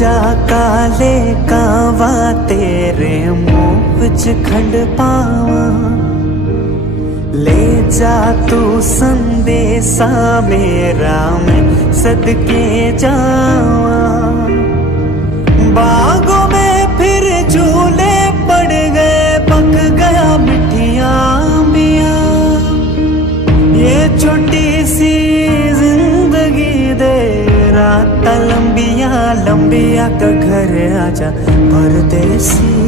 जा काले कावा तेरे मुंह विच खंड पावा, ले जा तू संदेशा मेरा मैं सदके जावा। बागों में फिर झूले पड़ गए, पक गया मिठिया अम्बियां, ये छोटी सी जिंदगी दे रात लंबिया लंबिया का घर आजा परदेसी।